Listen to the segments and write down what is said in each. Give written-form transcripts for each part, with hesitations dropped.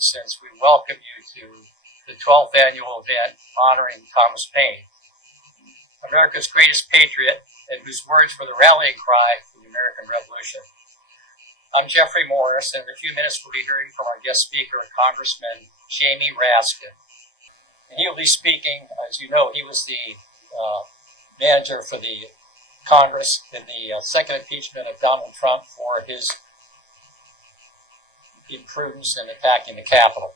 Common Sense, we welcome you to the 12th annual event honoring Thomas Paine, America's greatest patriot, and whose words were the rallying cry for the American Revolution. I'm Jeffrey Morris, and in a few minutes we'll be hearing from our guest speaker, Congressman Jamie Raskin. And he will be speaking, as you know, he was the manager for the Congress in the second impeachment of Donald Trump for his imprudence in attacking the Capitol.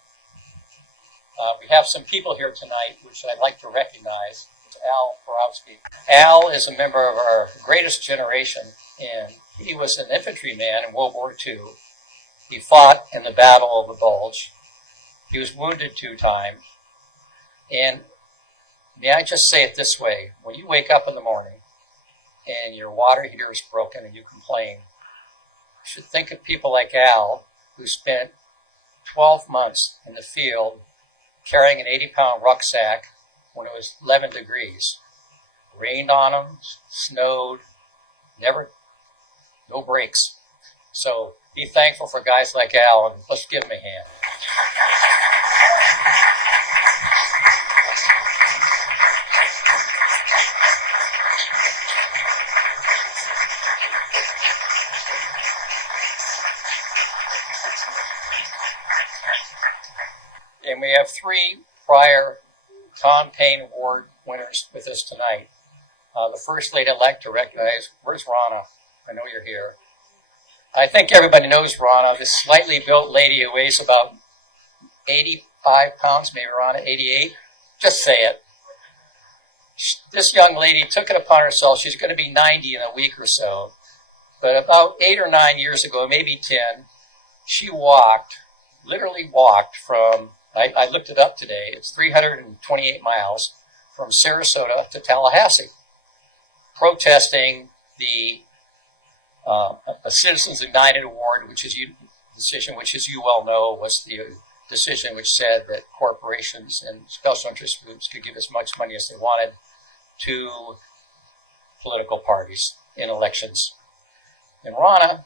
We have some people here tonight which I'd like to recognize. Al Borowski. Al is a member of our greatest generation, and he was an infantryman in World War II. He fought in the Battle of the Bulge. He was wounded 2 times. And may I just say it this way, when you wake up in the morning and your water heater is broken and you complain, you should think of people like Al, who spent 12 months in the field carrying an 80-pound rucksack when it was 11 degrees. Rained on him, snowed, no breaks. So be thankful for guys like Al, and let's give him a hand. And we have 3 prior Tom Paine Award winners with us tonight. The first lady-elect to recognize, where's Rana? I know you're here. I think everybody knows Rana, this slightly built lady who weighs about 85 pounds, maybe Rana, 88. Just say it. This young lady took it upon herself. She's going to be 90 in a week or so. But about 8 or 9 years ago, maybe 10, she literally walked from, I looked it up today, it's 328 miles from Sarasota to Tallahassee, protesting the Citizens United Award, which is decision, which, as you well know, was the decision which said that corporations and special interest groups could give as much money as they wanted to political parties in elections. And Rana,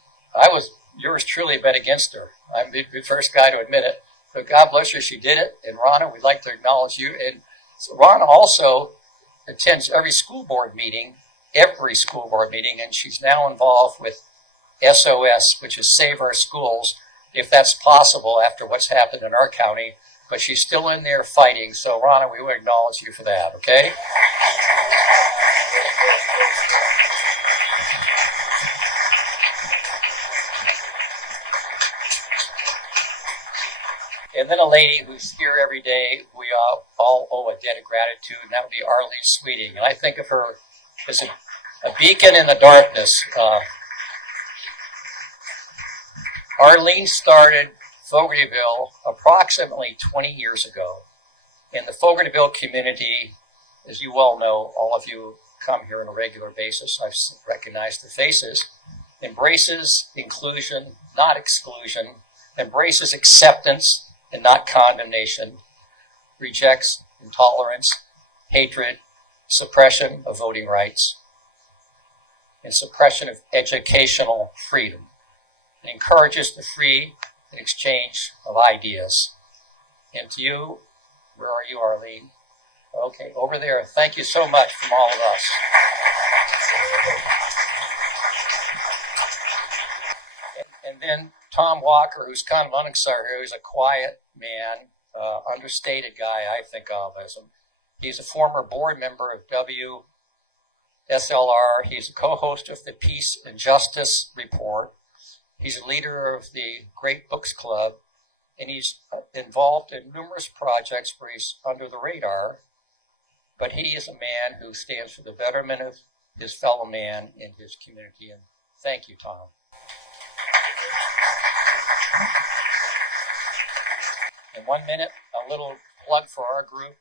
yours truly bet against her. I'm the first guy to admit it. But God bless her, she did it. And Rana, we'd like to acknowledge you. And so Rana also attends every school board meeting, and she's now involved with SOS, which is Save Our Schools, if that's possible after what's happened in our county. But she's still in there fighting. So Rana, we will acknowledge you for that, okay? And then a lady who's here every day, we all owe a debt of gratitude, and that would be Arlene Sweeting. And I think of her as a beacon in the darkness. Arlene started Fogartyville approximately 20 years ago. And the Fogartyville community, as you well know, all of you come here on a regular basis, I've recognized the faces, embraces inclusion, not exclusion, embraces acceptance, and not condemnation, rejects intolerance, hatred, suppression of voting rights, and suppression of educational freedom. It encourages the free exchange of ideas. And to you, where are you, Arlene? Okay, over there. Thank you so much from all of us. And then Tom Walker, who's kind of unanswered here, who's a quiet man, understated guy, I think of as him. He's a former board member of WSLR. He's a co-host of the Peace and Justice Report. He's a leader of the Great Books Club, and he's involved in numerous projects where he's under the radar. But he is a man who stands for the betterment of his fellow man in his community. And thank you, Tom. In 1 minute, a little plug for our group,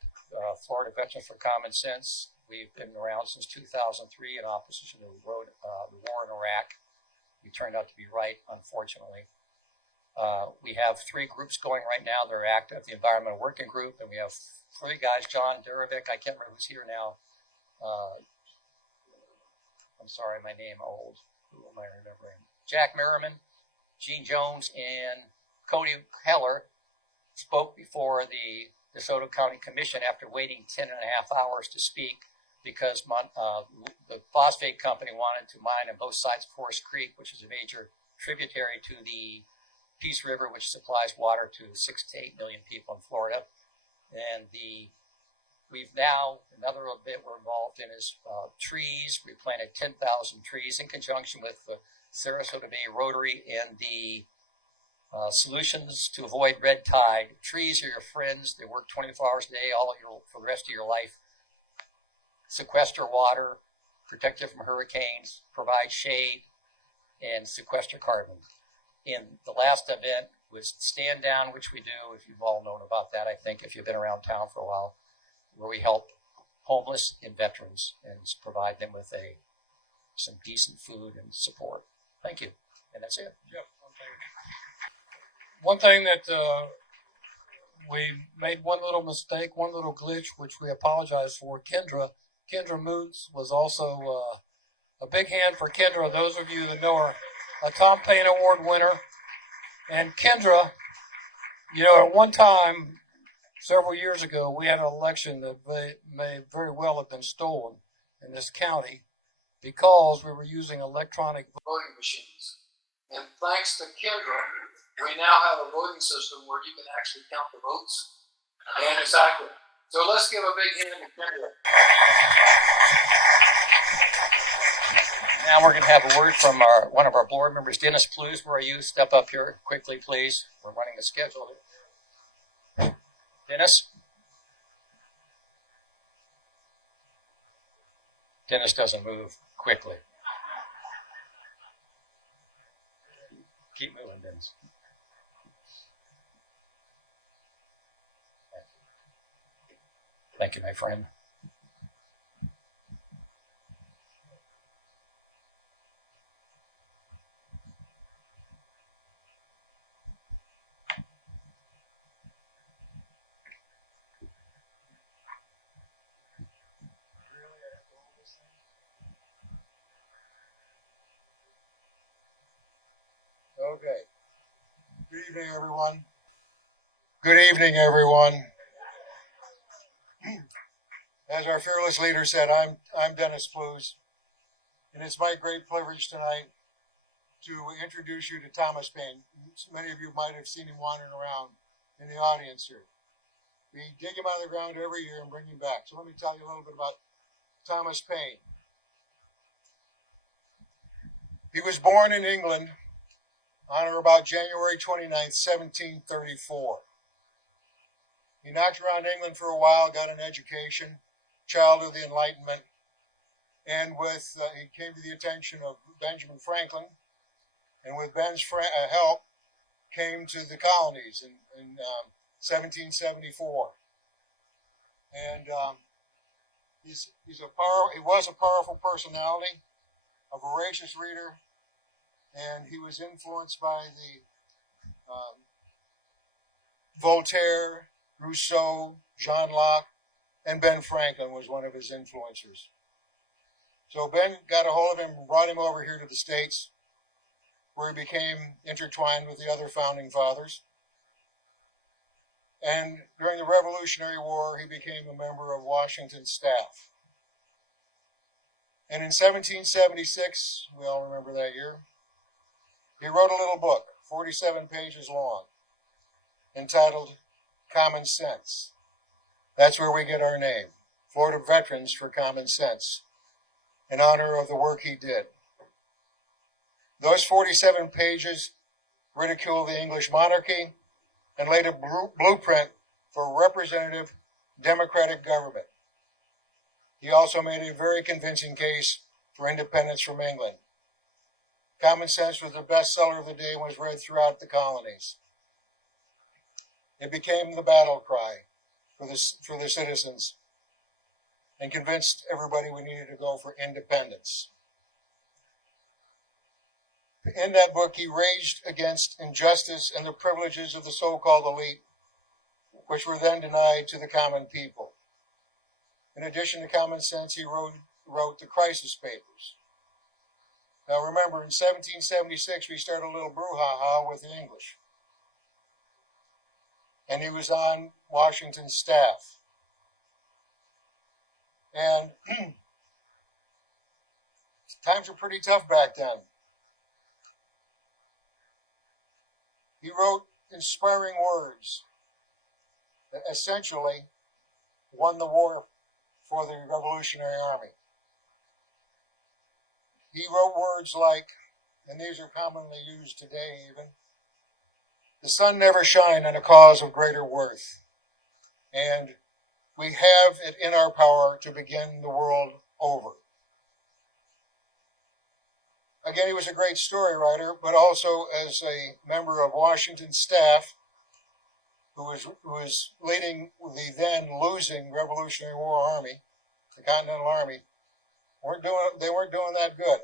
Florida Veterans for Common Sense. We've been around since 2003 in opposition to the war in Iraq. We turned out to be right, unfortunately. We have 3 groups going right now. They're active, the Environmental Working Group, and we have 3 guys, John Durovic, I can't remember who's here now. I'm sorry, my name old. Who am I remembering? Jack Merriman, Gene Jones, and Cody Heller. spoke before the DeSoto County Commission after waiting 10.5 hours to speak because the phosphate company wanted to mine on both sides of Forest Creek, which is a major tributary to the Peace River, which supplies water to 6 to 8 million people in Florida. And we've now, another bit we're involved in is trees. We planted 10,000 trees in conjunction with the Sarasota Bay Rotary and the Solutions to Avoid Red Tide. Trees are your friends. They work 24 hours a day for the rest of your life. Sequester water, protect you from hurricanes, provide shade, and sequester carbon. In the last event was Stand Down, which we do, if you've all known about that, I think, if you've been around town for a while, where we help homeless and veterans and provide them with some decent food and support. Thank you. And that's it. Yep. One thing that we made one little mistake, one little glitch, which we apologize for. Kendra Moots was also a big hand for Kendra. Those of you that know her, a Tom Paine Award winner. And Kendra, at one time, several years ago, we had an election that may very well have been stolen in this county because we were using electronic voting machines. And thanks to Kendra, we now have a voting system where you can actually count the votes, and it's accurate. So let's give a big hand to Kendra. Now we're going to have a word from one of our board members, Dennis Plews. Where are you? Step up here quickly, please. We're running a schedule here. Dennis? Dennis doesn't move quickly. Keep moving, Dennis. Thank you, my friend. Okay. Good evening, everyone. Good evening, everyone. As our fearless leader said, I'm Dennis Plews, and it's my great privilege tonight to introduce you to Thomas Paine. Many of you might have seen him wandering around in the audience here. We dig him out of the ground every year and bring him back. So let me tell you a little bit about Thomas Paine. He was born in England on or about January 29th, 1734. He knocked around England for a while, got an education, child of the Enlightenment, and he came to the attention of Benjamin Franklin, and with Ben's help, came to the colonies in 1774. And he was a powerful personality, a voracious reader, and he was influenced by the Voltaire, Rousseau, John Locke, and Ben Franklin was one of his influencers. So Ben got a hold of him and brought him over here to the States, where he became intertwined with the other founding fathers. And during the Revolutionary War, he became a member of Washington's staff. And in 1776, we all remember that year, he wrote a little book, 47 pages long, entitled Common Sense. That's where we get our name, Florida Veterans for Common Sense, in honor of the work he did. Those 47 pages ridicule the English monarchy and laid a blueprint for representative democratic government. He also made a very convincing case for independence from England. Common Sense was the bestseller of the day and was read throughout the colonies. It became the battle cry for the citizens and convinced everybody we needed to go for independence. In that book, he raged against injustice and the privileges of the so-called elite, which were then denied to the common people. In addition to Common Sense, he wrote the Crisis Papers. Now remember, in 1776, we started a little brouhaha with the English. and he was on Washington's staff. And times were pretty tough back then. He wrote inspiring words that essentially won the war for the Revolutionary Army. He wrote words like, and these are commonly used today even, the sun never shined on a cause of greater worth, and we have it in our power to begin the world over. Again, he was a great story writer, but also as a member of Washington's staff, who was leading the then losing Revolutionary War Army, the Continental Army. They weren't doing that good.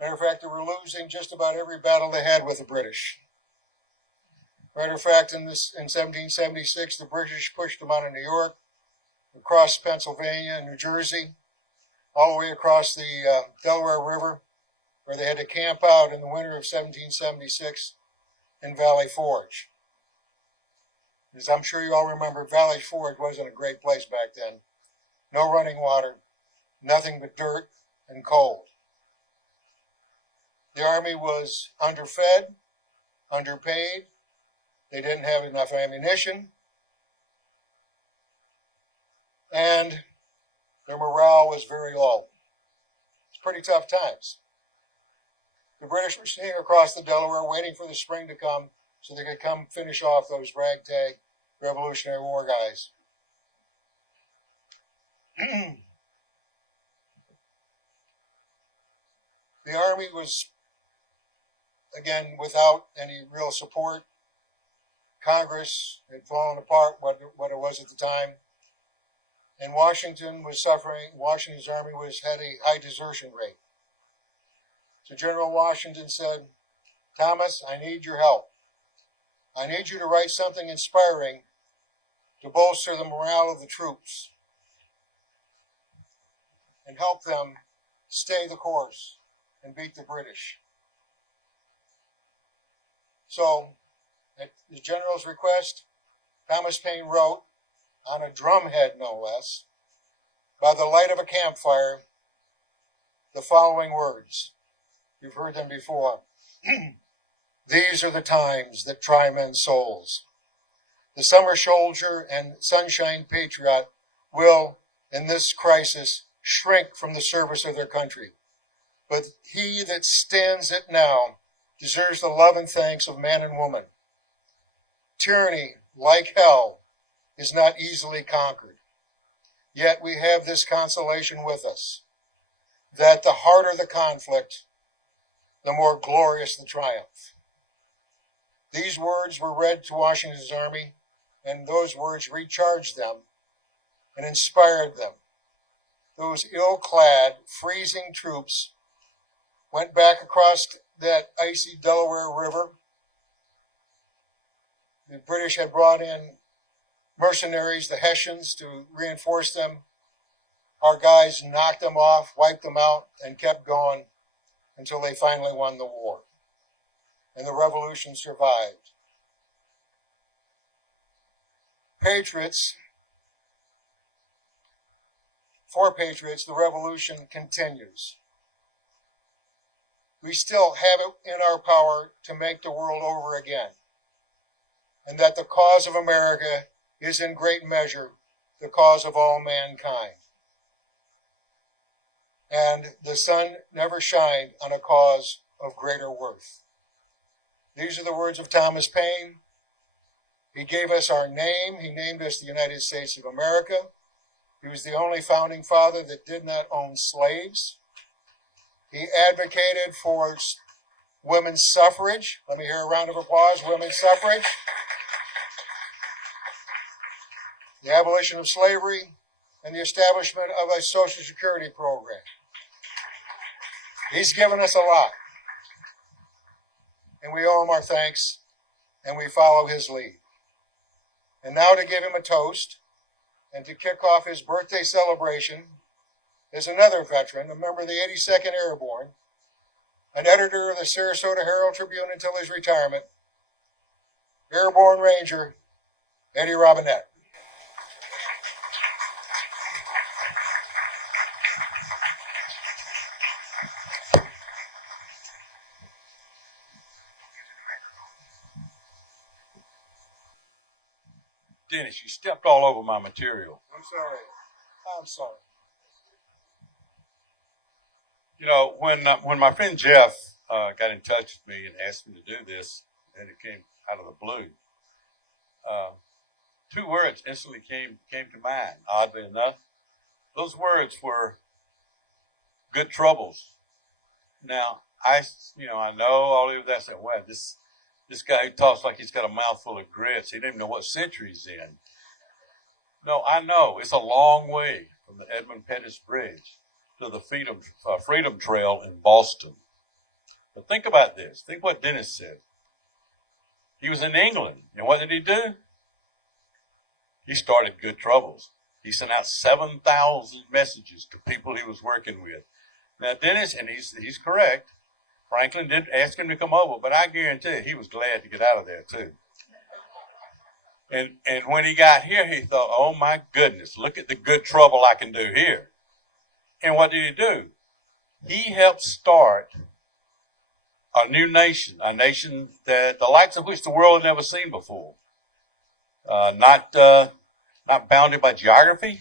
Matter of fact, they were losing just about every battle they had with the British. Matter of fact, in 1776, the British pushed them out of New York, across Pennsylvania and New Jersey, all the way across the Delaware River, where they had to camp out in the winter of 1776 in Valley Forge. As I'm sure you all remember, Valley Forge wasn't a great place back then. No running water, nothing but dirt and cold. The Army was underfed, underpaid. They didn't have enough ammunition, and their morale was very low. It's pretty tough times. The British were sitting across the Delaware waiting for the spring to come so they could come finish off those ragtag Revolutionary War guys. The Army was, again, without any real support. Congress had fallen apart, what it was at the time. And Washington was suffering. Washington's army had a high desertion rate. So General Washington said, Thomas, I need your help. I need you to write something inspiring to bolster the morale of the troops and help them stay the course and beat the British. So, at the general's request, Thomas Paine wrote, on a drumhead no less, by the light of a campfire, the following words. You've heard them before. These are the times that try men's souls. The summer soldier and sunshine patriot will, in this crisis, shrink from the service of their country. But he that stands it now deserves the love and thanks of man and woman. Tyranny, like hell, is not easily conquered. Yet we have this consolation with us, that the harder the conflict, the more glorious the triumph. These words were read to Washington's army, and those words recharged them and inspired them. Those ill-clad, freezing troops went back across that icy Delaware River. The British had brought in mercenaries, the Hessians, to reinforce them. Our guys knocked them off, wiped them out, and kept going until they finally won the war. And the revolution survived. Patriots, for patriots, the revolution continues. We still have it in our power to make the world over again. And that the cause of America is in great measure the cause of all mankind. And the sun never shined on a cause of greater worth. These are the words of Thomas Paine. He gave us our name. He named us the United States of America. He was the only founding father that did not own slaves. He advocated for women's suffrage. Let me hear a round of applause. Women's suffrage. The abolition of slavery, and the establishment of a Social Security program. He's given us a lot. And we owe him our thanks, and we follow his lead. And now to give him a toast, and to kick off his birthday celebration, is another veteran, a member of the 82nd Airborne, an editor of the Sarasota Herald Tribune until his retirement, Airborne Ranger Eddie Robinette. Dennis, you stepped all over my material. I'm sorry. I'm sorry. You know, when my friend Jeff got in touch with me and asked me to do this, and it came out of the blue, two words instantly came to mind. Oddly enough, those words were "good troubles." Now, I know all of that. Said, "Wow, this guy who talks like he's got a mouthful of grits. He didn't even know what century he's in." No, I know it's a long way from the Edmund Pettus Bridge to the Freedom Trail in Boston. But think about this. Think what Dennis said. He was in England, and what did he do? He started good troubles. He sent out 7,000 messages to people he was working with. Now, Dennis, and he's correct, Franklin did ask him to come over, but I guarantee you he was glad to get out of there too. And when he got here, he thought, oh my goodness, look at the good trouble I can do here. And what did he do? He helped start a new nation, a nation that the likes of which the world had never seen before. Not bounded by geography,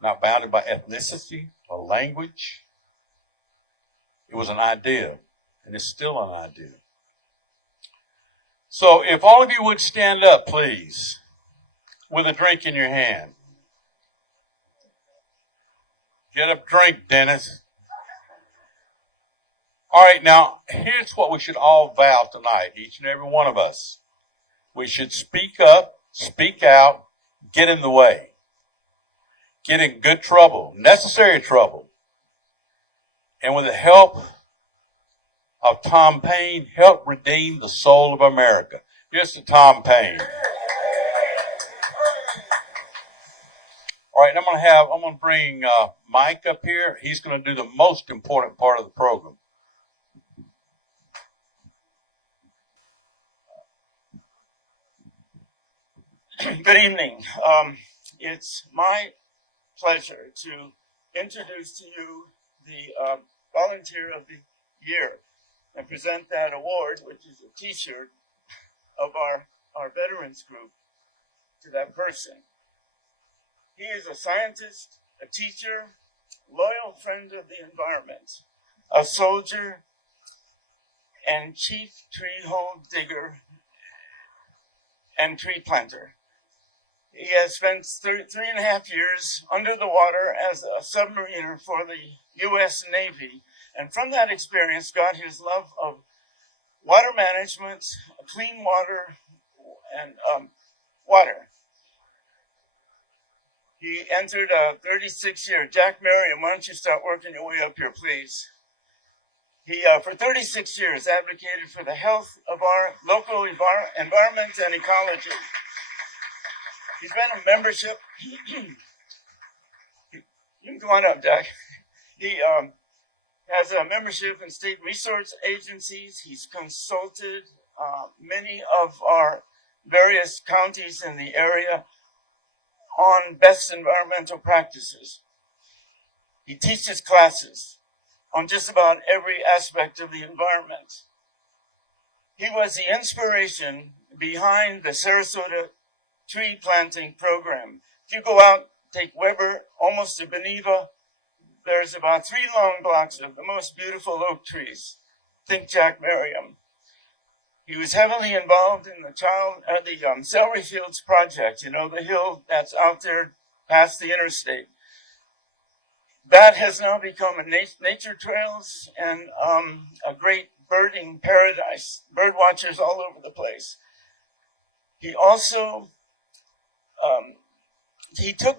not bounded by ethnicity or language. It was an idea, and it's still an idea. So if all of you would stand up, please, with a drink in your hand. Get a drink, Dennis. All right, now, here's what we should all vow tonight, each and every one of us. We should speak up, speak out, get in the way. Get in good trouble, necessary trouble. And with the help of Tom Paine, help redeem the soul of America. Here's to Tom Paine. All right, I'm going to bring Mike up here. He's going to do the most important part of the program. Good evening. It's my pleasure to introduce to you the Volunteer of the Year and present that award, which is a t-shirt of our veterans group, to that person. He is a scientist, a teacher, loyal friend of the environment, a soldier, and chief tree hole digger and tree planter. He has spent 3.5 years under the water as a submariner for the U.S. Navy, and from that experience got his love of water management, clean water, and water. He entered a 36-year. Jack Merriam, why don't you start working your way up here, please? He, for 36 years, advocated for the health of our local environment and ecology. He's been a membership. You can go on up, Jack. He has a membership in state resource agencies. He's consulted many of our various counties in the area on best environmental practices. He teaches classes on just about every aspect of the environment. He was the inspiration behind the Sarasota tree planting program. If you go out, take Weber, almost to Beneva, there's about 3 long blocks of the most beautiful oak trees. Think Jack Merriam. He was heavily involved in the Celery Fields project, you know, the hill that's out there past the interstate. That has now become a nature trails and a great birding paradise. Bird watchers all over the place. He also he took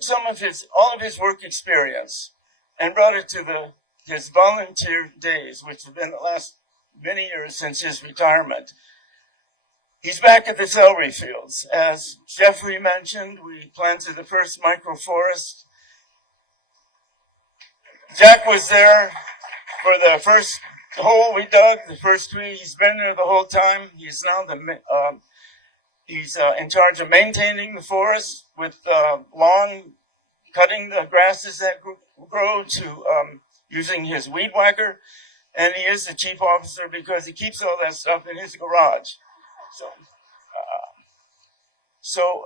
all of his work experience and brought it to his volunteer days, which have been the last many years since his retirement. He's back at the celery fields. As Jeffrey mentioned, we planted the first microforest. Jack was there for the first hole we dug, the first tree. He's been there the whole time. He's now the He's in charge of maintaining the forest with lawn, cutting the grasses that grow to using his weed whacker. And he is the chief officer because he keeps all that stuff in his garage. So,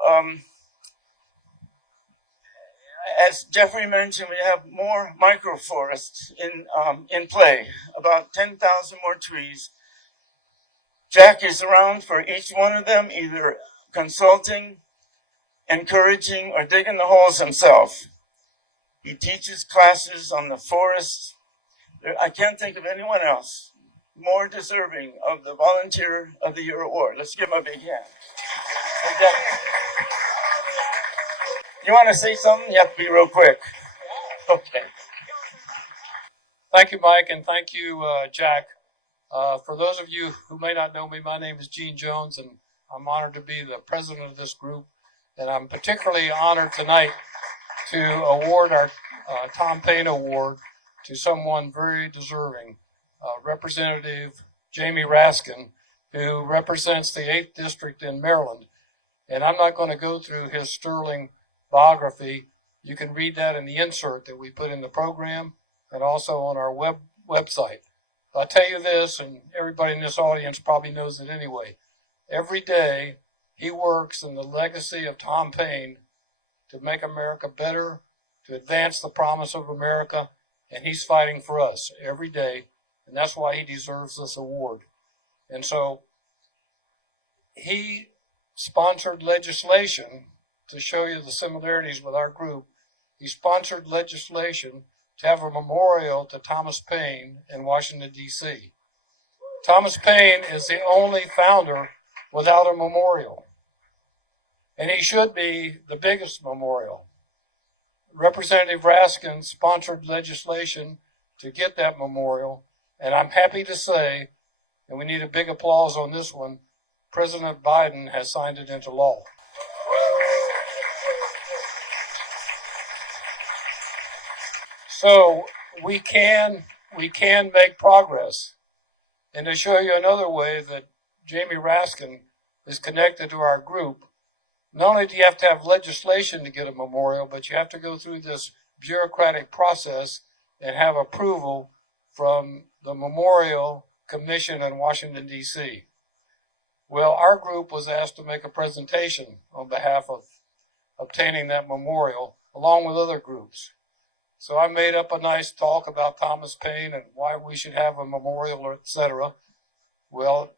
as Jeffrey mentioned, we have more microforests in play, about 10,000 more trees. Jack is around for each one of them, either consulting, encouraging, or digging the holes himself. He teaches classes on the forest. I can't think of anyone else more deserving of the Volunteer of the Year award. Let's give him a big hand. Hey, Jack, you want to say something? You have to be real quick. Okay. Thank you, Mike, and thank you, Jack. For those of you who may not know me, my name is Gene Jones, and I'm honored to be the president of this group. And I'm particularly honored tonight to award our Tom Paine Award to someone very deserving, Representative Jamie Raskin, who represents the 8th District in Maryland. And I'm not going to go through his sterling biography. You can read that in the insert that we put in the program and also on our website. I'll tell you this, and everybody in this audience probably knows it anyway. Every day he works in the legacy of Tom Paine to make America better, to advance the promise of America, and he's fighting for us every day, and that's why he deserves this award. And so he sponsored legislation to show you the similarities with our group. He sponsored legislation to have a memorial to Thomas Paine in Washington, D.C. Thomas Paine is the only founder without a memorial, and he should be the biggest memorial. Representative Raskin sponsored legislation to get that memorial, and I'm happy to say, and we need a big applause on this one, President Biden has signed it into law. So we can make progress. And to show you another way that Jamie Raskin is connected to our group, not only do you have to have legislation to get a memorial, but you have to go through this bureaucratic process and have approval from the Memorial Commission in Washington, D.C. Well, our group was asked to make a presentation on behalf of obtaining that memorial, along with other groups. So I made up a nice talk about Thomas Paine and why we should have a memorial, etc. Well,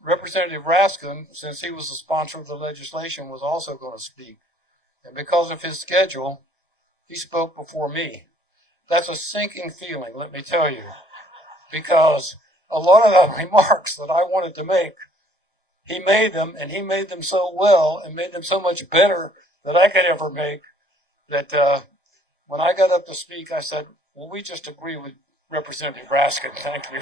Representative Raskin, since he was the sponsor of the legislation, was also going to speak. And because of his schedule, he spoke before me. That's a sinking feeling, let me tell you, because a lot of the remarks that I wanted to make, he made them, and he made them so well and made them so much better than I could ever make that when I got up to speak, I said, well, we just agree with Representative Raskin. Thank you.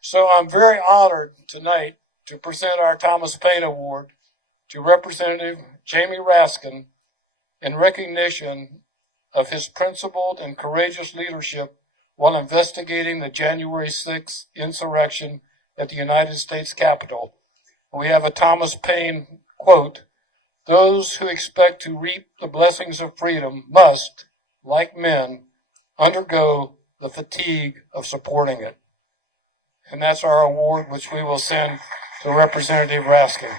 So I'm very honored tonight to present our Thomas Paine Award to Representative Jamie Raskin in recognition of his principled and courageous leadership while investigating the January 6th insurrection at the United States Capitol. We have a Thomas Paine quote, "Those who expect to reap the blessings of freedom must, like men, undergo the fatigue of supporting it." And that's our award, which we will send to Representative Raskin.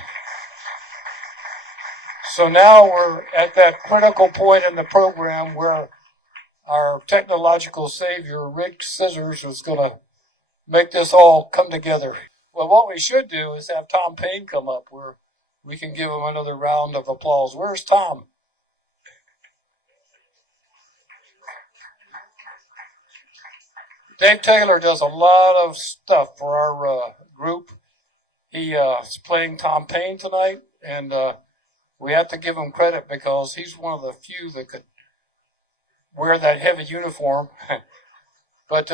So now we're at that critical point in the program where our technological savior, Rick Scissors, is going to make this all come together. Well, what we should do is have Tom Paine come up where we can give him another round of applause. Where's Tom? Dave Taylor does a lot of stuff for our group. He is playing Tom Paine tonight, and we have to give him credit because he's one of the few that could wear that heavy uniform. But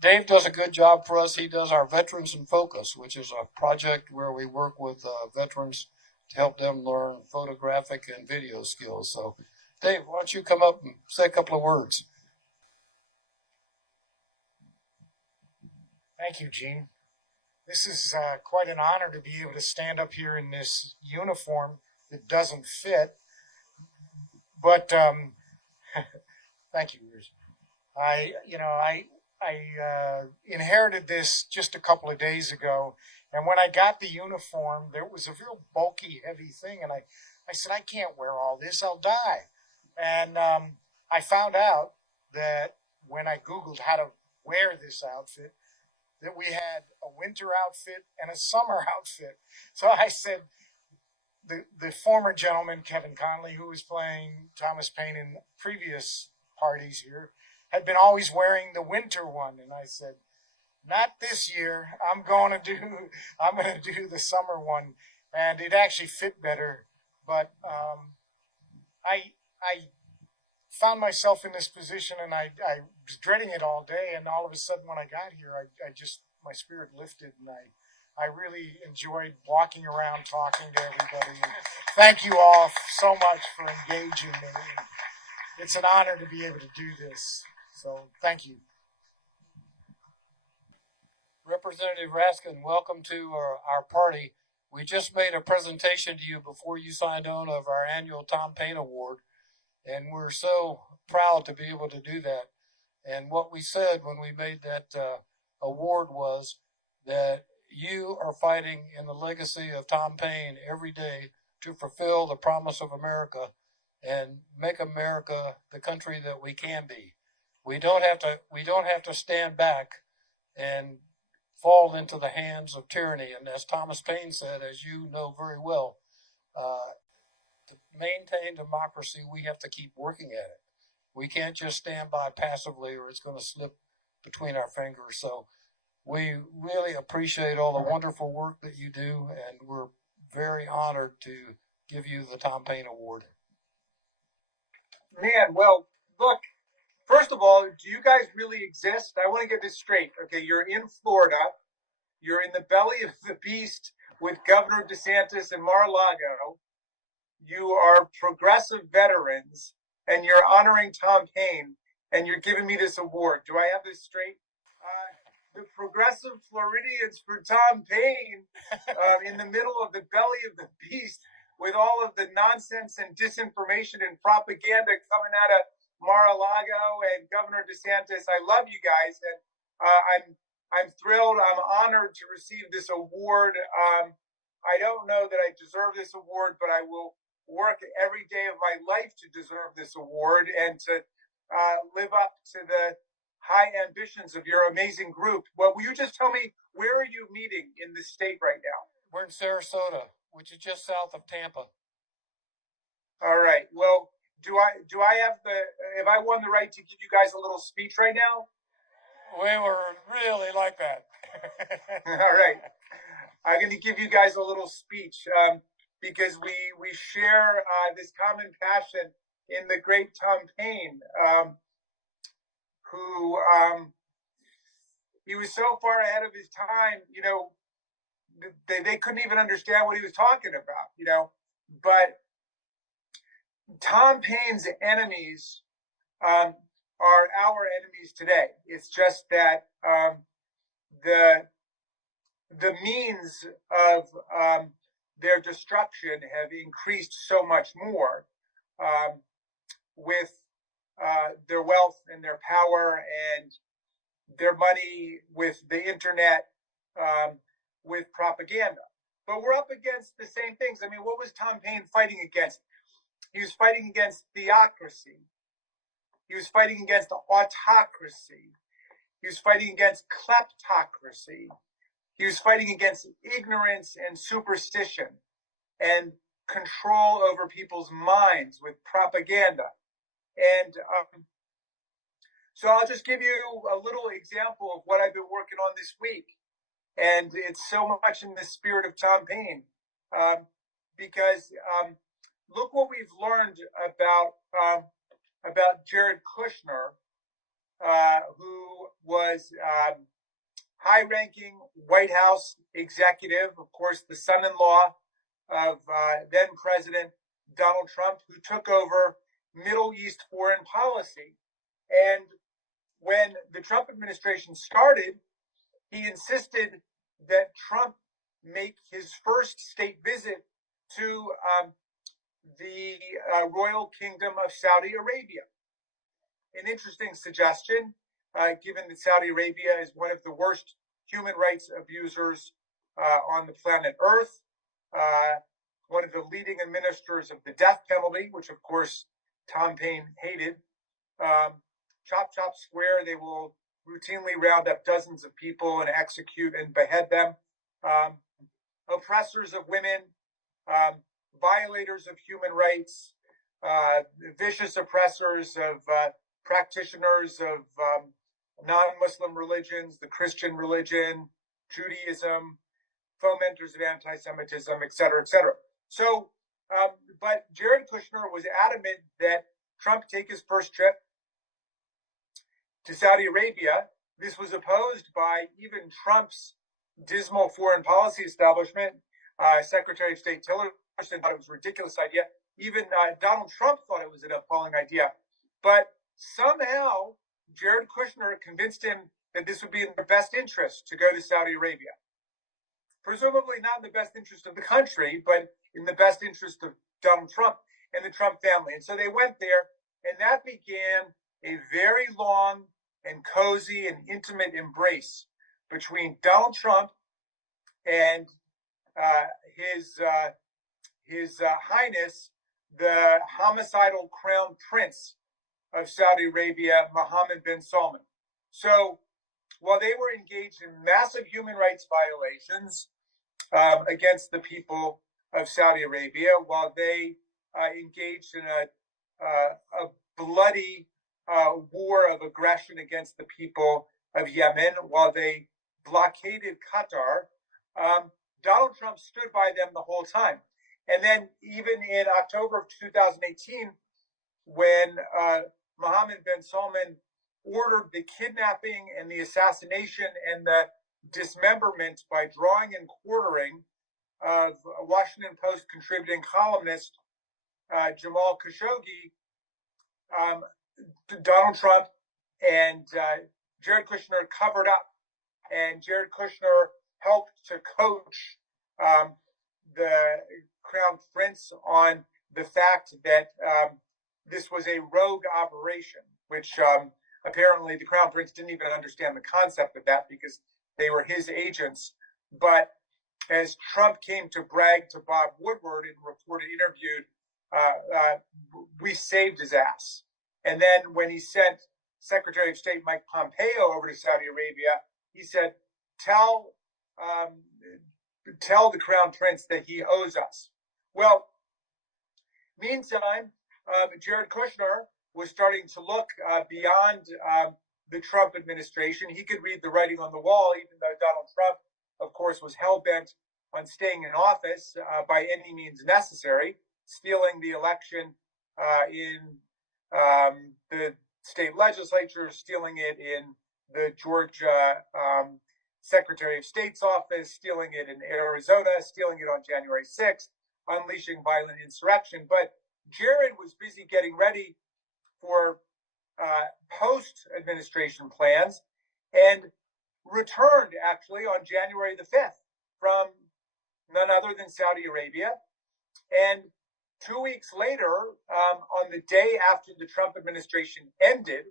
Dave does a good job for us. He does our Veterans in Focus, which is a project where we work with veterans to help them learn photographic and video skills. So, Dave, why don't you come up and say a couple of words? Thank you, Gene. This is quite an honor to be able to stand up here in this uniform that doesn't fit. But thank you, Bruce. I inherited this just a couple of days ago, and when I got the uniform, there was a real bulky, heavy thing, and I said, I can't wear all this, I'll die. And I found out that when I Googled how to wear this outfit, that we had a winter outfit and a summer outfit. So I said, the former gentleman, Kevin Conley, who was playing Thomas Paine in previous parties here, had been always wearing the winter one. And I said, not this year. I'm going to do the summer one. And it actually fit better. But I found myself in this position, and I was dreading it all day. And all of a sudden, when I got here, I just, my spirit lifted, and I really enjoyed walking around talking to everybody. And thank you all so much for engaging me. It's an honor to be able to do this. So thank you. Representative Raskin, welcome to our party. We just made a presentation to you before you signed on of our annual Tom Paine Award, and we're so proud to be able to do that. And what we said when we made that award was that you are fighting in the legacy of Tom Paine every day to fulfill the promise of America and make America the country that we can be. We don't have to stand back and fall into the hands of tyranny. And as Thomas Paine said, as you know very well, to maintain democracy, we have to keep working at it. We can't just stand by passively, or it's going to slip between our fingers. So we really appreciate all the wonderful work that you do, and we're very honored to give you the Tom Paine Award. Man, well, look, first of all, do you guys really exist? I want to get this straight. Okay, you're in Florida. You're in the belly of the beast with Governor DeSantis and Mar-a-Lago. You are progressive veterans, and you're honoring Tom Paine, and you're giving me this award. Do I have this straight? The progressive Floridians for Tom Paine in the middle of the belly of the beast with all of the nonsense and disinformation and propaganda coming out of Mar-a-Lago and Governor DeSantis. I love you guys, and I'm thrilled. I'm honored to receive this award. I don't know that I deserve this award, but I will work every day of my life to deserve this award and to live up to the high ambitions of your amazing group. Well, will you just tell me, where are you meeting in this state right now? We're in Sarasota, which is just south of Tampa. All right. Well, have I won the right to give you guys a little speech right now? We were really like that. All right. I'm going to give you guys a little speech because we share this common passion in the great Tom Paine, who he was so far ahead of his time, you know, they couldn't even understand what he was talking about, you know. But Tom Paine's enemies are our enemies today. It's just that the means of their destruction have increased so much more with their wealth and their power and their money, with the internet, with propaganda. But we're up against the same things. I mean, what was Tom Paine fighting against? He was fighting against theocracy. He was fighting against autocracy. He was fighting against kleptocracy. He was fighting against ignorance and superstition and control over people's minds with propaganda. And so I'll just give you a little example of what I've been working on this week. And it's so much in the spirit of Tom Paine, because look what we've learned about Jared Kushner, who was high-ranking White House executive, of course, the son-in-law of then President Donald Trump, who took over Middle East foreign policy. And when the Trump administration started, he insisted that Trump make his first state visit to the Royal Kingdom of Saudi Arabia. An interesting suggestion, given that Saudi Arabia is one of the worst human rights abusers on the planet Earth, one of the leading administrators of the death penalty, which of course Tom Paine hated. Chop, chop, square, they will routinely round up dozens of people and execute and behead them. Oppressors of women, violators of human rights, vicious oppressors of practitioners of non-Muslim religions, the Christian religion, Judaism, fomenters of anti-Semitism, et cetera, et cetera. So, but Jared Kushner was adamant that Trump take his first trip to Saudi Arabia. This was opposed by even Trump's dismal foreign policy establishment. Secretary of State Tillerson thought it was a ridiculous idea. Even Donald Trump thought it was an appalling idea. But somehow, Jared Kushner convinced him that this would be in the best interest to go to Saudi Arabia. Presumably not in the best interest of the country, but in the best interest of Donald Trump and the Trump family. And so they went there, and that began a very long and cozy and intimate embrace between Donald Trump and His Highness, the homicidal crown prince of Saudi Arabia, Mohammed bin Salman. So while they were engaged in massive human rights violations against the people of Saudi Arabia, while they engaged in a bloody war of aggression against the people of Yemen, while they blockaded Qatar, Donald Trump stood by them the whole time. And then even in October of 2018, when Mohammed bin Salman ordered the kidnapping and the assassination and the dismemberment by drawing and quartering of Washington Post contributing columnist Jamal Khashoggi, Donald Trump and Jared Kushner covered up, and Jared Kushner helped to coach the Crown Prince on the fact that this was a rogue operation, which apparently the Crown Prince didn't even understand the concept of that because they were his agents. But as Trump came to brag to Bob Woodward and reported interviewed, we saved his ass. And then when he sent Secretary of State Mike Pompeo over to Saudi Arabia, he said, tell the Crown Prince that he owes us. Well, meantime, Jared Kushner was starting to look beyond the Trump administration. He could read the writing on the wall, even though Donald Trump, of course, was hell-bent on staying in office by any means necessary, stealing the election in the state legislature, stealing it in the Georgia Secretary of State's office, stealing it in Arizona, stealing it on January 6th, unleashing violent insurrection. But Jared was busy getting ready for post-administration plans and returned actually on January the 5th from none other than Saudi Arabia. And 2 weeks later, on the day after the Trump administration ended,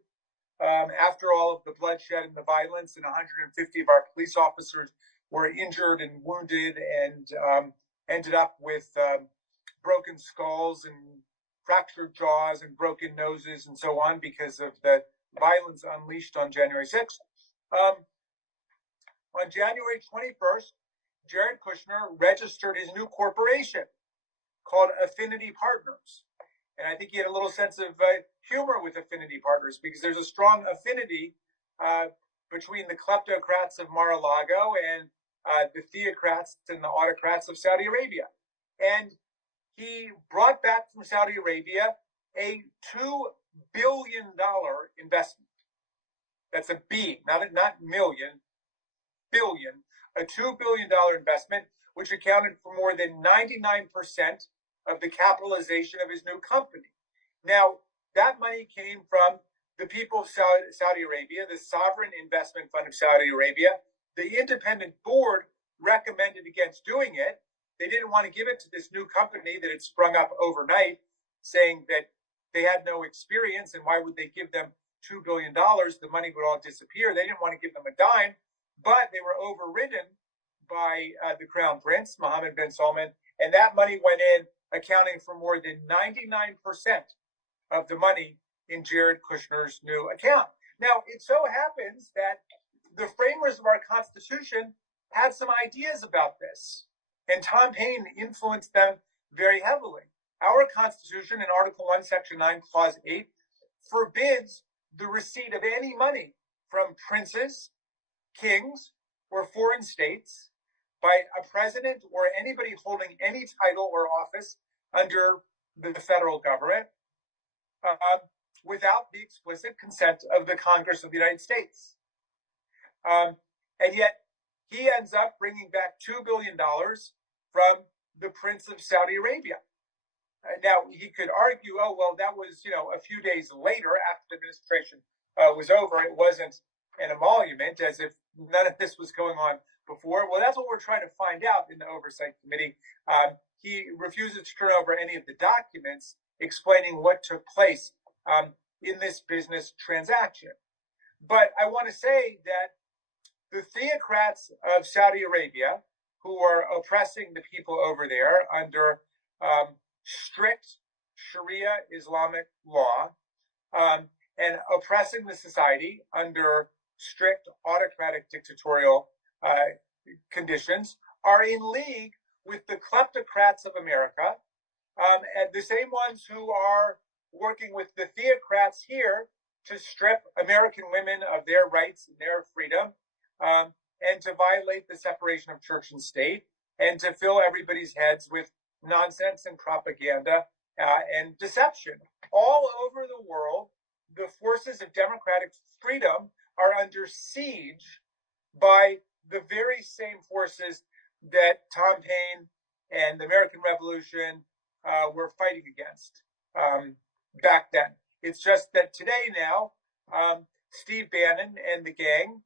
after all of the bloodshed and the violence, and 150 of our police officers were injured and wounded and ended up with broken skulls and fractured jaws and broken noses and so on because of the violence unleashed on January 6th. On January 21st, Jared Kushner registered his new corporation called Affinity Partners. And I think he had a little sense of humor with Affinity Partners because there's a strong affinity between the kleptocrats of Mar-a-Lago and the theocrats and the autocrats of Saudi Arabia. And he brought back from Saudi Arabia a $2 billion investment. That's a B, not million, billion. A $2 billion investment, which accounted for more than 99% of the capitalization of his new company. Now, that money came from the people of Saudi Arabia, the Sovereign Investment Fund of Saudi Arabia, the independent board recommended against doing it. They didn't want to give it to this new company that had sprung up overnight, saying that they had no experience and why would they give them $2 billion? The money would all disappear. They didn't want to give them a dime, but they were overridden by the Crown Prince, Mohammed bin Salman, and that money went in, accounting for more than 99% of the money in Jared Kushner's new account. Now, it so happens that the framers of our Constitution had some ideas about this, and Tom Paine influenced them very heavily. Our Constitution, in Article 1, Section 9, Clause 8, forbids the receipt of any money from princes, kings, or foreign states by a president or anybody holding any title or office under the federal government without the explicit consent of the Congress of the United States. And yet, he ends up bringing back $2 billion from the Prince of Saudi Arabia. Now, he could argue, oh, well, that was, a few days later after the administration was over. It wasn't an emolument, as if none of this was going on before. Well, that's what we're trying to find out in the Oversight Committee. He refuses to turn over any of the documents explaining what took place in this business transaction. But I want to say that the theocrats of Saudi Arabia, who are oppressing the people over there under strict Sharia Islamic law, and oppressing the society under strict autocratic dictatorial conditions, are in league with the kleptocrats of America, and the same ones who are working with the theocrats here to strip American women of their rights and their freedom, and to violate the separation of church and state, and to fill everybody's heads with nonsense and propaganda and deception. All over the world, the forces of democratic freedom are under siege by the very same forces that Tom Paine and the American Revolution were fighting against back then. It's just that today now, Steve Bannon and the gang,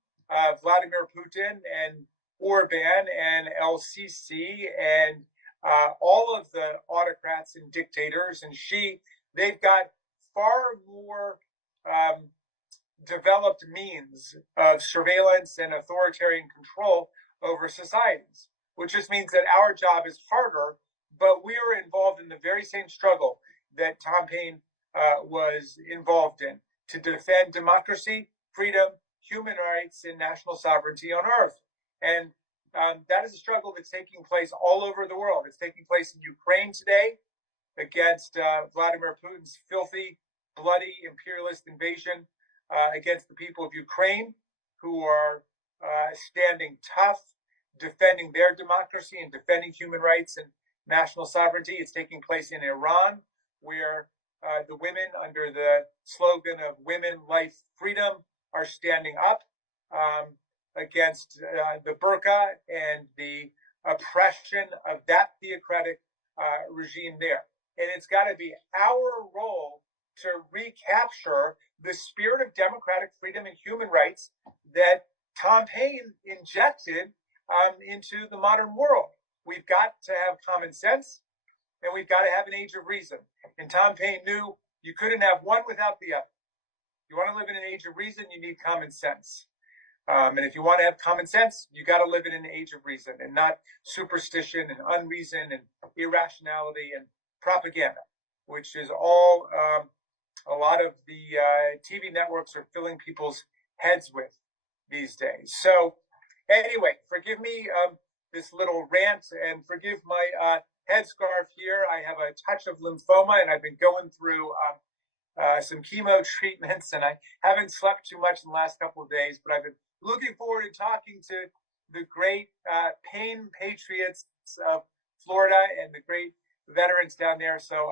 Vladimir Putin and Orban and LCC and all of the autocrats and dictators and they've got far more developed means of surveillance and authoritarian control over societies, which just means that our job is harder, but we are involved in the very same struggle that Tom Paine was involved in to defend democracy, freedom, human rights, and national sovereignty on earth. And that is a struggle that's taking place all over the world. It's taking place in Ukraine today against Vladimir Putin's filthy, bloody, imperialist invasion against the people of Ukraine, who are standing tough, defending their democracy and defending human rights and national sovereignty. It's taking place in Iran, where the women, under the slogan of Women, Life, Freedom, are standing up against the burqa and the oppression of that theocratic regime there. And it's got to be our role to recapture the spirit of democratic freedom and human rights that Tom Paine injected into the modern world. We've got to have common sense, and we've got to have an age of reason. And Tom Paine knew you couldn't have one without the other. You want to live in an age of reason, you need common sense. And if you want to have common sense, you got to live in an age of reason and not superstition and unreason and irrationality and propaganda, which is all a lot of the TV networks are filling people's heads with these days. So anyway, forgive me this little rant, and forgive my headscarf here. I have a touch of lymphoma, and I've been going through some chemo treatments, and I haven't slept too much in the last couple of days, but I've been looking forward to talking to the great Paine patriots of Florida and the great veterans down there. So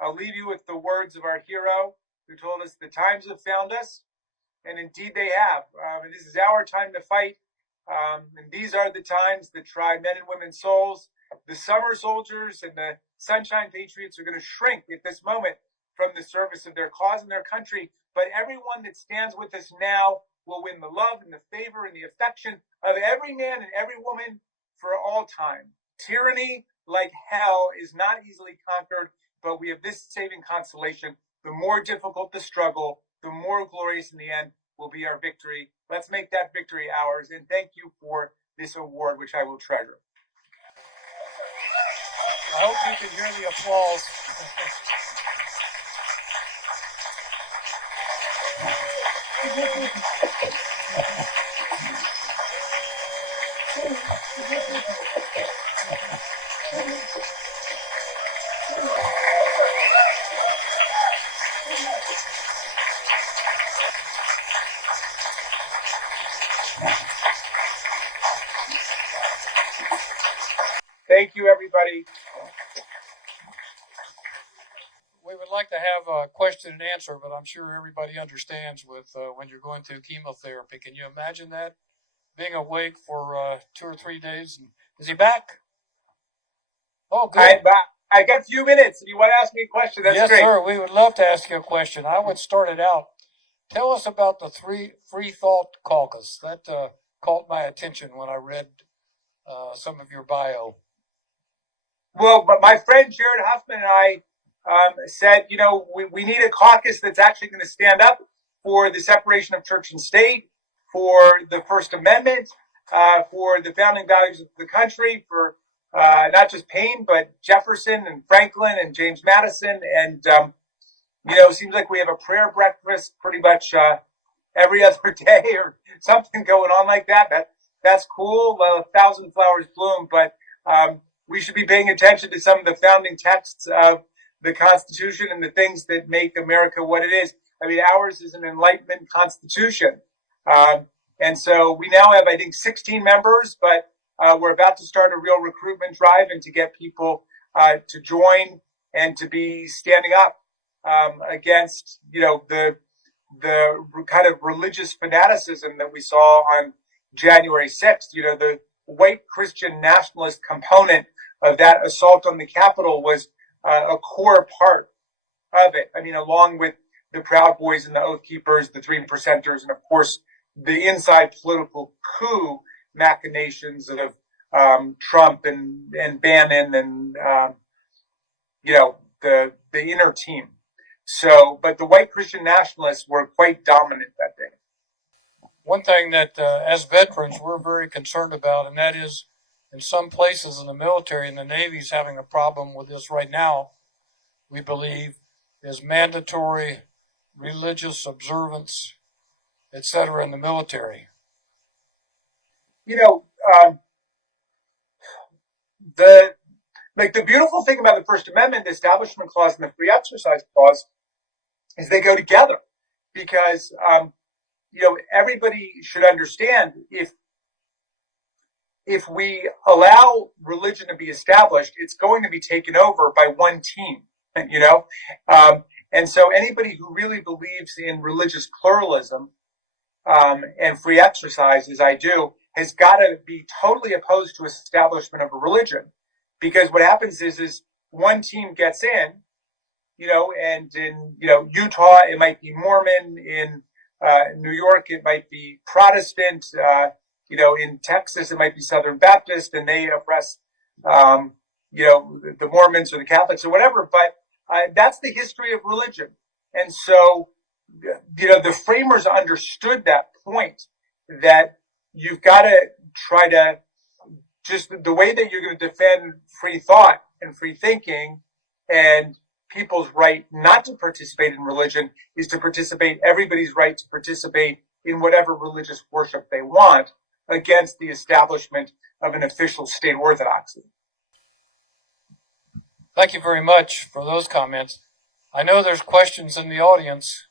I'll leave you with the words of our hero, who told us the times have found us, and indeed they have. And this is our time to fight. And these are the times that try men and women's souls. The summer soldiers and the sunshine patriots are going to shrink at this moment from the service of their cause and their country. But everyone that stands with us now will win the love and the favor and the affection of every man and every woman for all time. Tyranny, like hell, is not easily conquered, but we have this saving consolation. The more difficult the struggle, the more glorious in the end will be our victory. Let's make that victory ours. And thank you for this award, which I will treasure. I hope you can hear the applause. Thank you, everybody. We would like to have a question and answer, but I'm sure everybody understands with when you're going through chemotherapy. Can you imagine that? Being awake for 2 or 3 days. Is he back? Oh, good. I got a few minutes. If you want to ask me a question, that's yes, great. Yes, sir. We would love to ask you a question. I would start it out. Tell us about the Free Thought Caucus. That caught my attention when I read some of your bio. Well, but my friend Jared Huffman and I said, we need a caucus that's actually going to stand up for the separation of church and state, for the First Amendment, for the founding values of the country, for not just Paine, but Jefferson and Franklin and James Madison. And, it seems like we have a prayer breakfast pretty much every other day or something going on like that. That's cool. 1,000 flowers bloom, but we should be paying attention to some of the founding texts of the Constitution and the things that make America what it is. I mean, ours is an Enlightenment Constitution. And so we now have, I think, 16 members, but we're about to start a real recruitment drive and to get people to join and to be standing up against, the kind of religious fanaticism that we saw on January 6th. The white Christian nationalist component of that assault on the Capitol was a core part of it. I mean, along with the Proud Boys and the Oath Keepers, the 3%ers, and of course, the inside political coup machinations of Trump and Bannon and, the inner team. So, but the white Christian nationalists were quite dominant that day. One thing that, as veterans, we're very concerned about, and that is in some places in the military and the Navy's having a problem with this right now, we believe, is mandatory religious observance, etc. in the military. The beautiful thing about the First Amendment, the Establishment Clause and the Free Exercise Clause, is they go together because, everybody should understand if we allow religion to be established, it's going to be taken over by one team, and so anybody who really believes in religious pluralism and free exercise, as I do, has got to be totally opposed to establishment of a religion. Because what happens is one team gets in, and in, Utah, it might be Mormon. In New York, it might be Protestant. In Texas, it might be Southern Baptist, and they oppress, the Mormons or the Catholics or whatever. But that's the history of religion. And so, the framers understood that point, that you've got to try to, just the way that you're going to defend free thought and free thinking and people's right not to participate in religion is to participate, everybody's right to participate in whatever religious worship they want against the establishment of an official state orthodoxy. Thank you very much for those comments. I know there's questions in the audience.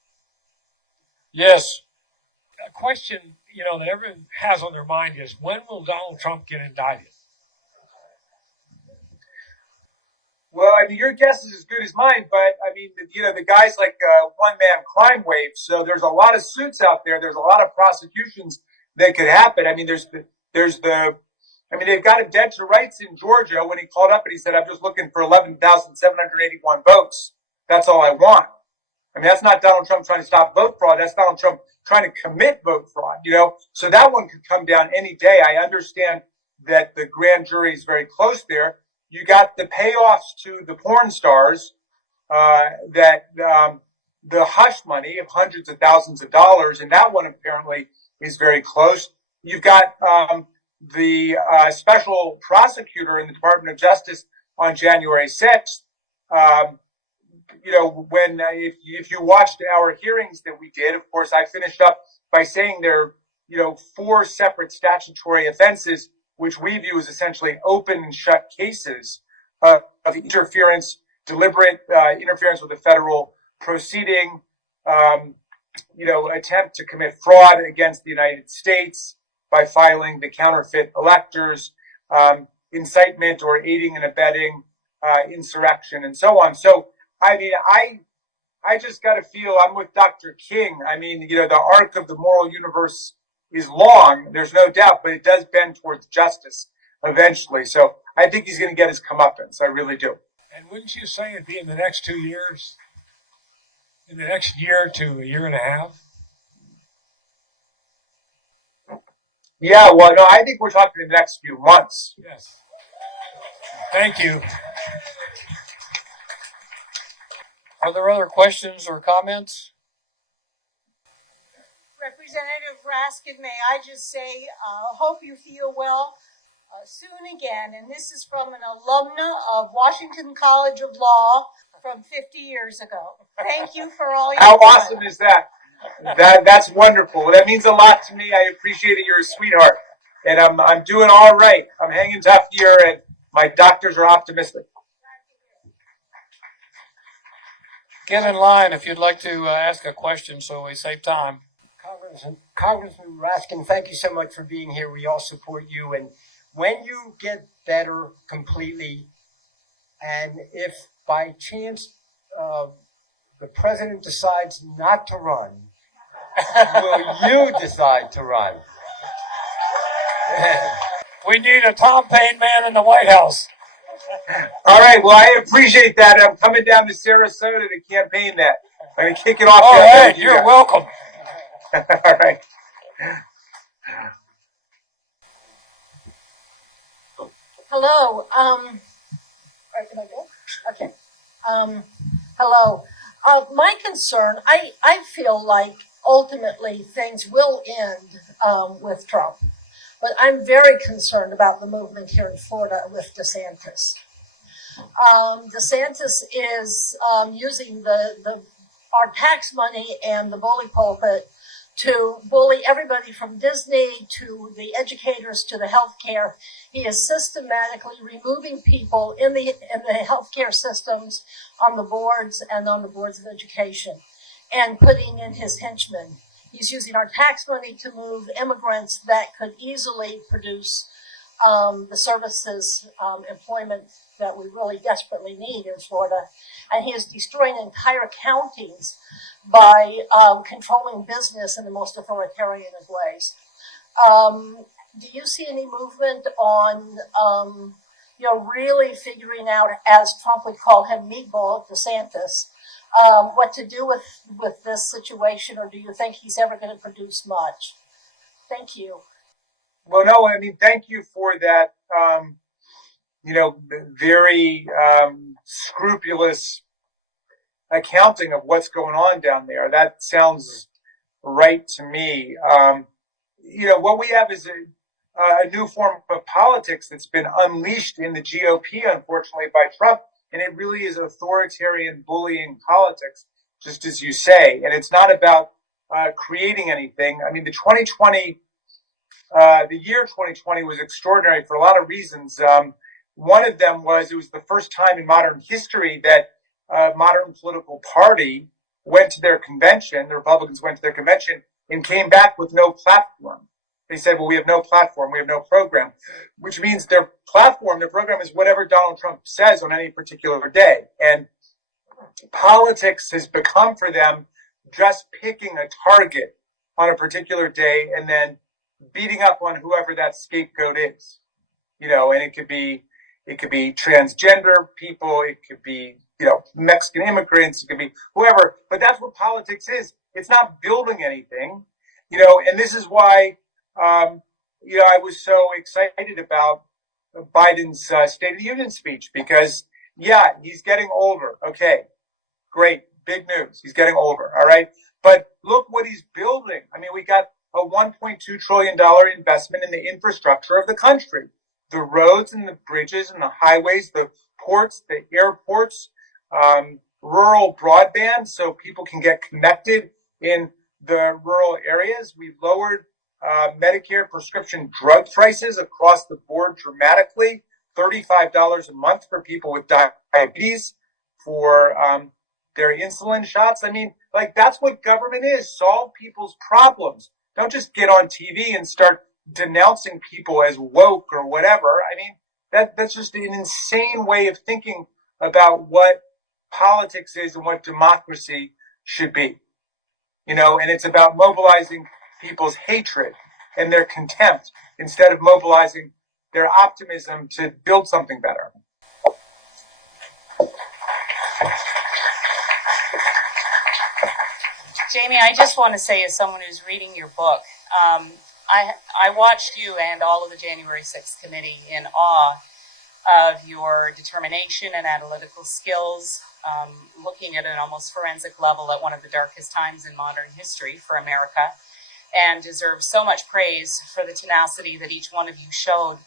Yes. A question, that everyone has on their mind is, when will Donald Trump get indicted? Well, I mean, your guess is as good as mine, but I mean, the guy's like a one-man crime wave, so there's a lot of suits out there. There's a lot of prosecutions that could happen. I mean, they've got him dead to rights in Georgia when he called up and he said, I'm just looking for 11,781 votes. That's all I want. I mean, that's not Donald Trump trying to stop vote fraud. That's Donald Trump trying to commit vote fraud, So that one could come down any day. I understand that the grand jury is very close there. You got the payoffs to the porn stars, the hush money of hundreds of thousands of dollars, and that one apparently is very close. You've got the special prosecutor in the Department of Justice on January 6th. When if you watched our hearings that we did, of course, I finished up by saying there are 4 separate statutory offenses, which we view as essentially open and shut cases of interference, deliberate interference with a federal proceeding, attempt to commit fraud against the United States by filing the counterfeit electors, incitement or aiding and abetting insurrection, and so on. So, I mean, I just got to feel I'm with Dr. King. I mean, the arc of the moral universe is long, there's no doubt, but it does bend towards justice eventually. So I think he's going to get his comeuppance. I really do. And wouldn't you say it'd be in the next 2 years? In the next year to a year and a half? Yeah, well, no, I think we're talking in the next few months. Yes. Thank you. Are there other questions or comments? Representative Raskin, may I just say, hope you feel well soon again. And this is from an alumna of Washington College of Law from 50 years ago. Thank you for all your How awesome is that? That's wonderful. That means a lot to me. I appreciate it. You're a sweetheart. And I'm doing all right. I'm hanging tough here, and my doctors are optimistic. Get in line if you'd like to ask a question so we save time. Congressman Raskin, thank you so much for being here. We all support you. And when you get better completely, and if by chance the president decides not to run, will you decide to run? We need a Tom Paine man in the White House. All right. Well, I appreciate that. I'm coming down to Sarasota to campaign that. I'm going to kick it off. All right. You're welcome. All right. Hello. Can I go? Okay. Hello. My concern, I feel like ultimately things will end with Trump, but I'm very concerned about the movement here in Florida with DeSantis. DeSantis is using our tax money and the bully pulpit to bully everybody from Disney to the educators to the healthcare. He is systematically removing people in the healthcare systems on the boards and on the boards of education and putting in his henchmen. He's using our tax money to move immigrants that could easily produce the services, employment that we really desperately need in Florida. And he is destroying entire counties by controlling business in the most authoritarian of ways. Do you see any movement on, really figuring out, as Trump would call him, Meatball DeSantis, what to do with this situation, or do you think he's ever going to produce much? Thank you. Well, no, I mean, thank you for that, very scrupulous accounting of what's going on down there. That sounds right to me. What we have is a new form of politics that's been unleashed in the GOP, unfortunately, by Trump. And it really is authoritarian bullying politics, just as you say. And it's not about creating anything. I mean, the year 2020 was extraordinary for a lot of reasons. One of them was it was the first time in modern history that a modern political party went to their convention, the Republicans went to their convention, and came back with no platform. They said, well, we have no platform, we have no program, which means their platform, their program is whatever Donald Trump says on any particular day. And politics has become for them just picking a target on a particular day and then beating up on whoever that scapegoat is. And it could be transgender people, it could be, Mexican immigrants, it could be whoever, but that's what politics is. It's not building anything, and this is why, I was so excited about Biden's State of the Union speech because, yeah, he's getting older. Okay, great, big news. He's getting older. All right, but look what he's building. I mean, we got a $1.2 trillion investment in the infrastructure of the country, the roads and the bridges and the highways, the ports, the airports, rural broadband so people can get connected in the rural areas. We lowered Medicare prescription drug prices across the board dramatically, $35 a month for people with diabetes, for their insulin shots. I mean, like, that's what government is. Solve people's problems. Don't just get on TV and start denouncing people as woke or whatever. I mean, that's just an insane way of thinking about what politics is and what democracy should be. And it's about mobilizing people's hatred and their contempt instead of mobilizing their optimism to build something better. Jamie, I just want to say, as someone who's reading your book, I watched you and all of the January 6th committee in awe of your determination and analytical skills, looking at an almost forensic level at one of the darkest times in modern history for America, and deserve so much praise for the tenacity that each one of you showed.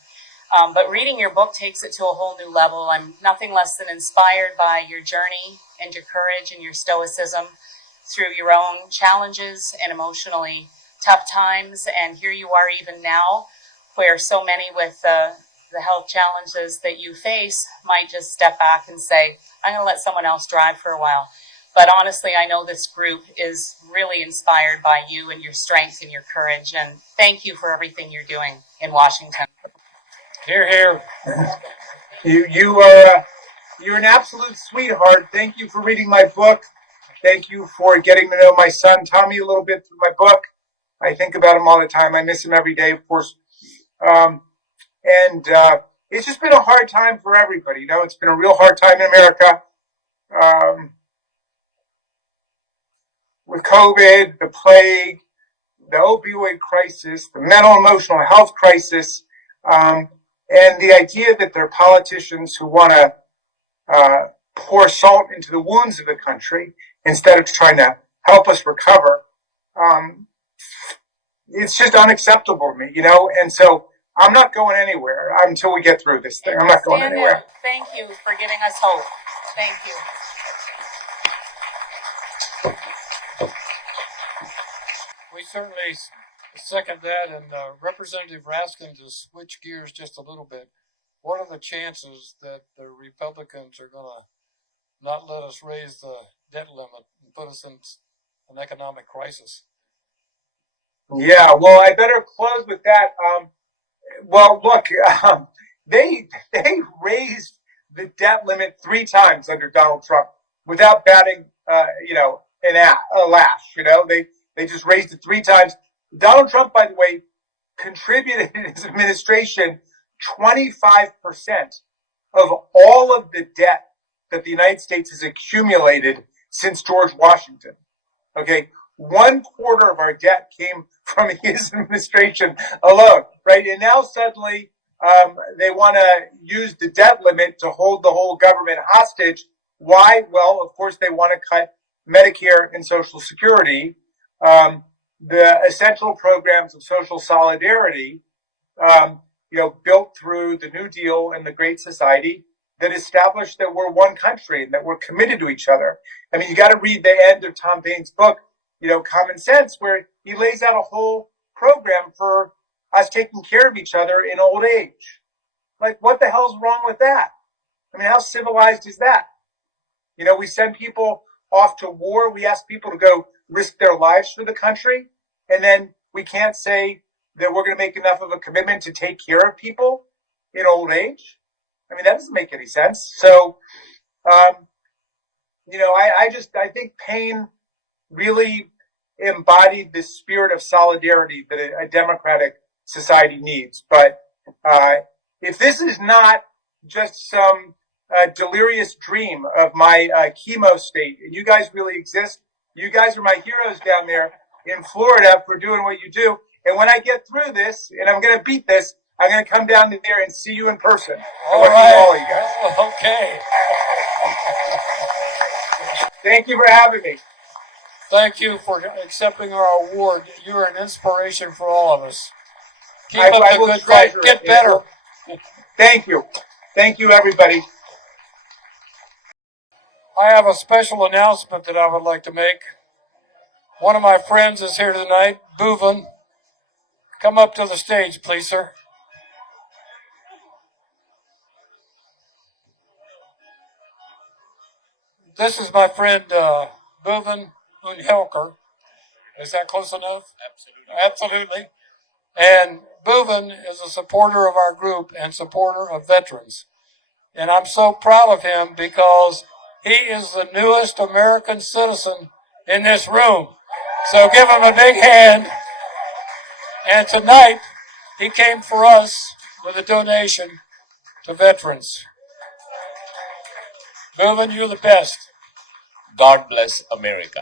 But reading your book takes it to a whole new level. I'm nothing less than inspired by your journey and your courage and your stoicism through your own challenges and emotionally tough times. And here you are even now, where so many with the health challenges that you face might just step back and say, I'm going to let someone else drive for a while. But honestly, I know this group is really inspired by you and your strength and your courage. And thank you for everything you're doing in Washington. Hear, hear. You're an absolute sweetheart. Thank you for reading my book. Thank you for getting to know my son Tommy a little bit through my book. I think about him all the time. I miss him every day, of course. It's just been a hard time for everybody. It's been a real hard time in America. With COVID, the plague, the opioid crisis, the mental emotional health crisis, and the idea that there are politicians who want to pour salt into the wounds of the country instead of trying to help us recover. It's just unacceptable to me, and so I'm not going anywhere until we get through this thing. I'm not going anywhere. Thank you for giving us hope. Thank you. We certainly second that. And Representative Raskin, to switch gears just a little bit, what are the chances that the Republicans are going to not let us raise the debt limit and put us in an economic crisis? Yeah, well, I better close with that. Well, look, they raised the debt limit 3 times under Donald Trump without batting, a lash. They just raised it 3 times. Donald Trump, by the way, contributed in his administration 25% of all of the debt that the United States has accumulated since George Washington. Okay, 1/4 of our debt came from his administration alone, right? And now suddenly they want to use the debt limit to hold the whole government hostage. Why? Well, of course, they want to cut Medicare and Social Security, the essential programs of social solidarity, built through the New Deal and the Great Society that established that we're one country and that we're committed to each other. I mean, you got to read the end of Tom Paine's book, Common Sense, where he lays out a whole program for us taking care of each other in old age. Like, what the hell's wrong with that? I mean, how civilized is that? We send people off to war. We ask people to go risk their lives for the country. And then we can't say that we're going to make enough of a commitment to take care of people in old age. I mean, that doesn't make any sense. So, I think Paine really embodied the spirit of solidarity that a democratic society needs. But if this is not just some delirious dream of my chemo state, and you guys really exist, you guys are my heroes down there in Florida for doing what you do. And when I get through this, and I'm going to beat this, I'm going to come down there and see you in person. I All want to meet all of you right. guys. Okay. Thank you for having me. Thank you for accepting our award. You are an inspiration for all of us. Keep I up the will good fight. treasure Get it. better. Thank you. Thank you, everybody. I have a special announcement that I would like to make. One of my friends is here tonight, Boovin. Come up to the stage, please, sir. This is my friend, Boovin Unhelker. Is that close enough? Absolutely. And Boovin is a supporter of our group and supporter of veterans. And I'm so proud of him because he is the newest American citizen in this room. So give him a big hand. And tonight, he came for us with a donation to veterans. Boovin, you're the best. God bless America.